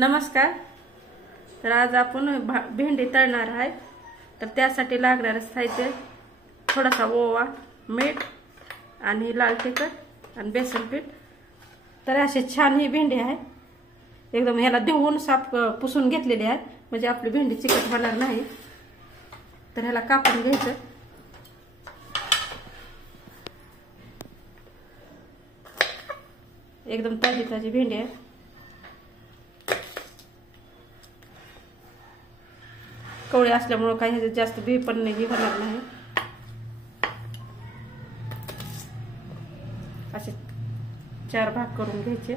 नमस्कार। तर आज आपण भेंडी तळणार आहे। तर त्यासाठी लागणारे साहित्य थोडासा ओवा, मीठ आणि लाल तिखट आणि बेसन पीठ। तर अशी छान ही भेंडी आहे, एकदम ह्याला धुवून साफ पुसून घेतलेली आहे, म्हणजे आपली भेंडी चिकट होणार नाही। तर ह्याला कापून घ्यायचं। एकदम ताजी ताजी भेंडी आहे। कवळे असल्यामुळे काही जास्त बी पण नाही होणार नाही। असे 4 भाग करून घ्यायचे।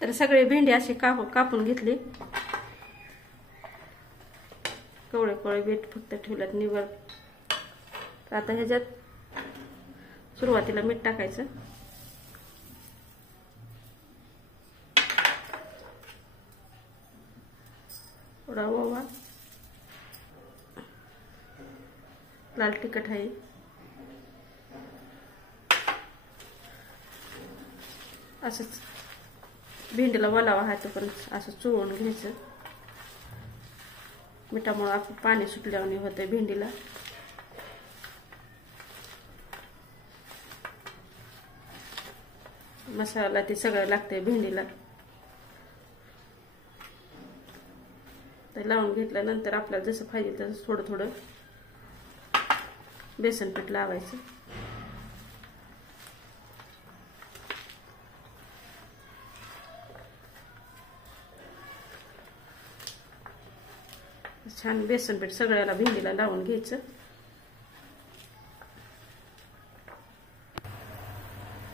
तर सगळे भेंडी असे कापून घेतले। कवळे कवळे बीट फक्त ठेवल्यात निवड। तर आता ह्याच्यात सुरुवातीला मीठ टाकायचं, थोडा ओवा, लाल तिखट आहे, असंच भेंडीला वलावा आहे तो पण असं चोळून घ्यायचं। मिठामुळे आपण पाणी सुटल्याने होतं भेंडीला। मसाला ते सगळं लागतंय भेंडीला। तर लावून घेतल्यानंतर आपल्याला जसं पाहिजे तसं थोडं थोडं बेसन पीठ लावायचं। छान बेसन पीठ सगळ्याला भेंडीला लावून घ्यायचं।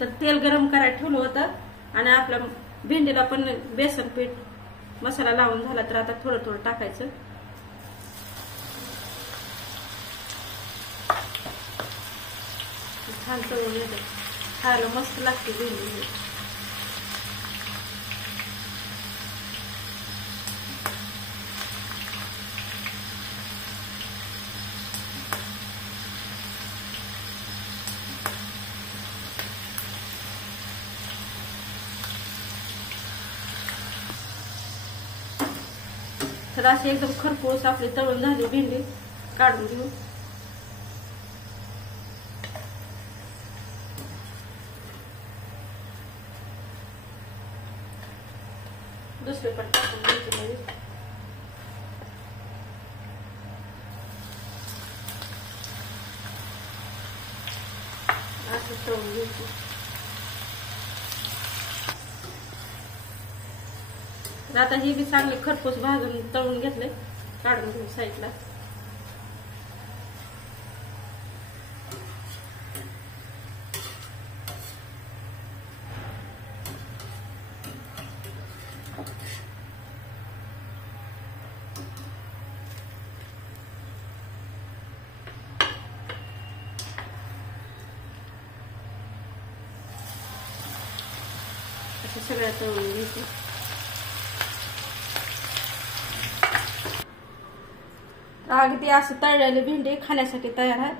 तर तेल गरम करायला ठेवलं होतं आणि आपल्या भेंडीला पण बेसन पीठ मसाला लावून झाला। तर आता थोडं थोडं टाकायचं। छान तळून येतं, खायला मस्त लागते भेंडी। तर अशी एकदम खरपूस आपली तळून झाली भेंडी काढून घेऊ। दुसरे पण टाकून घ्यायचे, असं तळून घ्यायची। आता ही बी चांगले खरपूस भाजून तळून घेतले, काढून घेऊ साईडला। असं सगळ्या तळून घ्यायचं। अगदी असं तळलेली भेंडी खाण्यासाठी तयार आहे।